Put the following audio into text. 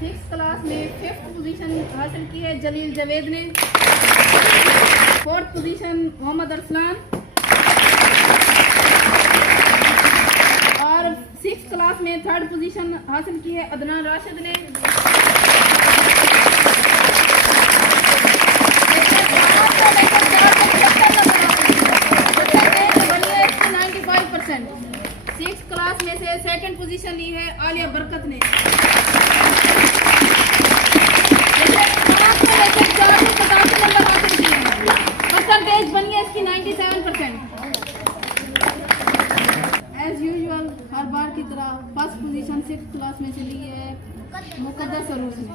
Six class में 5th position हासिल की है जलील जावेद ने। 4th पोजीशन मोहम्मद अरसलान और 6th क्लास में 3rd पोजीशन हासिल की है अदनान राशिद ने। सिक्स क्लास में से 2nd पोजीशन ली है आलिया बरकत ने। परसेंटेज बनी है इसकी 97%। एज यूजुअल हर बार की तरह 1st पोजीशन 6th क्लास में से ली है मुकद्दस अरूज ने।